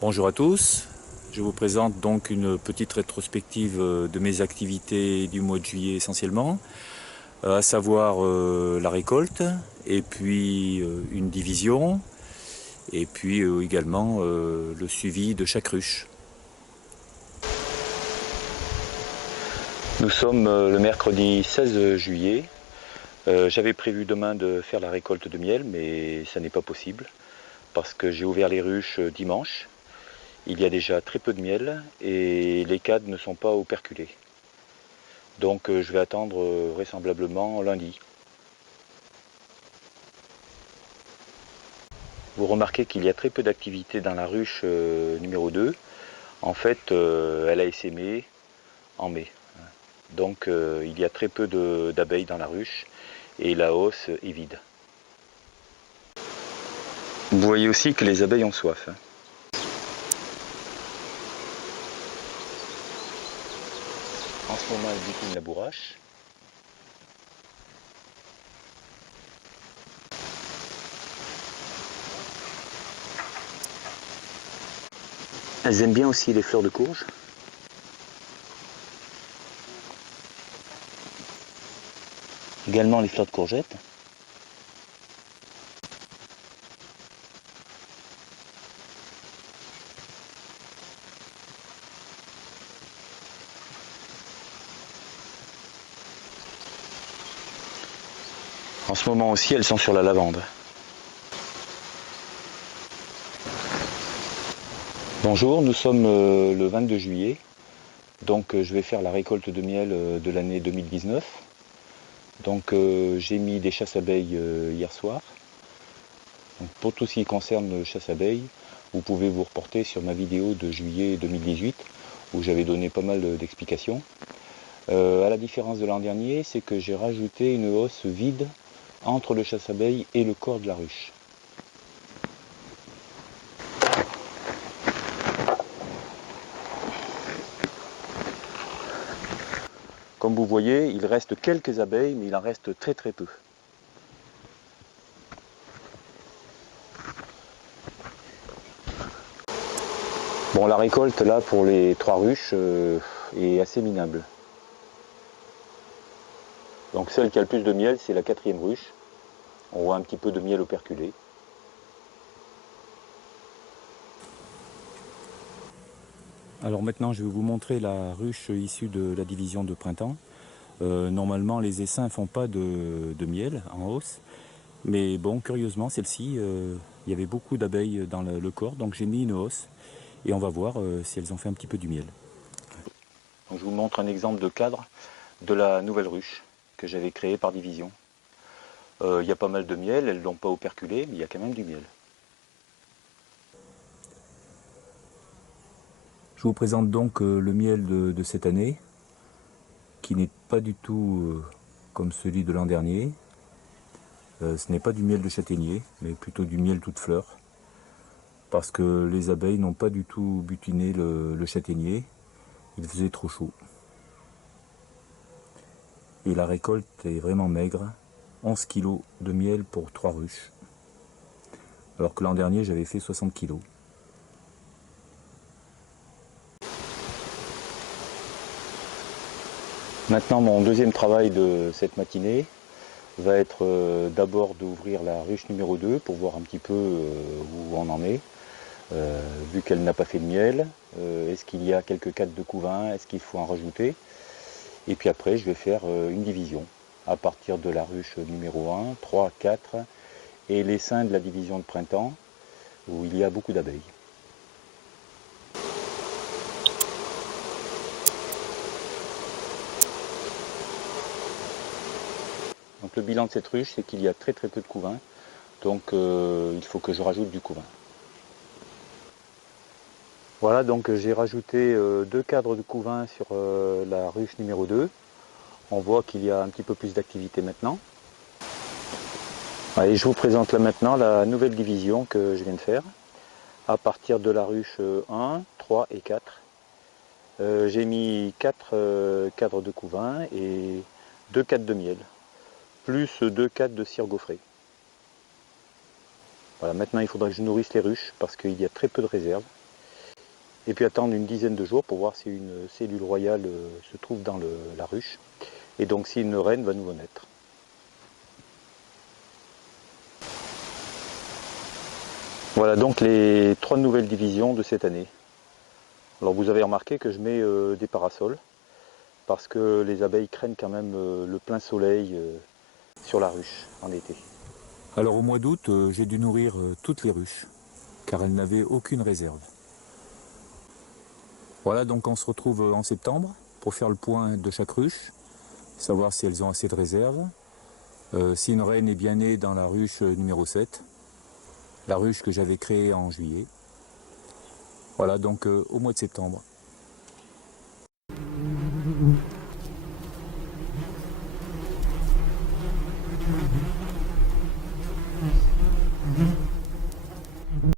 Bonjour à tous, je vous présente donc une petite rétrospective de mes activités du mois de juillet essentiellement, à savoir la récolte, et puis une division, et puis également le suivi de chaque ruche. Nous sommes le mercredi 16 juillet. J'avais prévu demain de faire la récolte de miel, mais ça n'est pas possible, parce que j'ai ouvert les ruches dimanche. Il y a déjà très peu de miel et les cadres ne sont pas operculés. Donc je vais attendre vraisemblablement lundi. Vous remarquez qu'il y a très peu d'activité dans la ruche numéro 2. En fait, elle a essaimé en mai. Donc il y a très peu d'abeilles dans la ruche et la hausse est vide. Vous voyez aussi que les abeilles ont soif. En ce moment, elles butinent la bourrache. Elles aiment bien aussi les fleurs de courge. Également les fleurs de courgette. En ce moment aussi, elles sont sur la lavande. Bonjour, nous sommes le 22 juillet. Donc je vais faire la récolte de miel de l'année 2019. Donc j'ai mis des chasses-abeilles hier soir. Donc, pour tout ce qui concerne le chasse-abeilles, vous pouvez vous reporter sur ma vidéo de juillet 2018 où j'avais donné pas mal d'explications. À la différence de l'an dernier, c'est que j'ai rajouté une hausse vide entre le chasse-abeilles et le corps de la ruche. Comme vous voyez, il reste quelques abeilles, mais il en reste très très peu. Bon, la récolte là pour les 3 ruches est assez minable. Donc celle qui a le plus de miel, c'est la 4e ruche. On voit un petit peu de miel operculé. Alors maintenant, je vais vous montrer la ruche issue de la division de printemps. Normalement, les essaims ne font pas de miel en hausse. Mais bon, curieusement, celle-ci, il y avait beaucoup d'abeilles dans le corps, donc j'ai mis une hausse. Et on va voir si elles ont fait un petit peu du miel. Donc, je vous montre un exemple de cadre de la nouvelle ruche que j'avais créée par division. Il y a pas mal de miel, elles ne l'ont pas operculé, mais il y a quand même du miel. Je vous présente donc le miel de cette année, qui n'est pas du tout comme celui de l'an dernier. Ce n'est pas du miel de châtaignier, mais plutôt du miel toute fleur, parce que les abeilles n'ont pas du tout butiné le châtaignier, il faisait trop chaud. Et la récolte est vraiment maigre, 11 kg de miel pour 3 ruches, alors que l'an dernier j'avais fait 60 kg. Maintenant, mon deuxième travail de cette matinée va être d'abord d'ouvrir la ruche numéro 2 pour voir un petit peu où on en est. Vu qu'elle n'a pas fait de miel, est-ce qu'il y a quelques cadres de couvain, est-ce qu'il faut en rajouter? Et puis après, je vais faire une division à partir de la ruche numéro 1, 3, 4 et les seins de la division de printemps où il y a beaucoup d'abeilles. Donc le bilan de cette ruche, c'est qu'il y a très très peu de couvain, donc il faut que je rajoute du couvain. Voilà, donc j'ai rajouté 2 cadres de couvain sur la ruche numéro 2. On voit qu'il y a un petit peu plus d'activité maintenant. Et je vous présente là maintenant la nouvelle division que je viens de faire. À partir de la ruche 1, 3 et 4. J'ai mis 4 cadres de couvain et 2 cadres de miel, plus 2 cadres de cire gaufrée. Voilà, maintenant il faudra que je nourrisse les ruches parce qu'il y a très peu de réserve. Et puis attendre une dizaine de jours pour voir si une cellule royale se trouve dans la ruche. Et donc si une reine va nous naître. Voilà donc les 3 nouvelles divisions de cette année. Alors vous avez remarqué que je mets des parasols parce que les abeilles craignent quand même le plein soleil sur la ruche en été. Alors au mois d'août, j'ai dû nourrir toutes les ruches, car elles n'avaient aucune réserve. Voilà, donc on se retrouve en septembre pour faire le point de chaque ruche, savoir si elles ont assez de réserve, si une reine est bien née dans la ruche numéro 7, la ruche que j'avais créée en juillet. Voilà, donc au mois de septembre.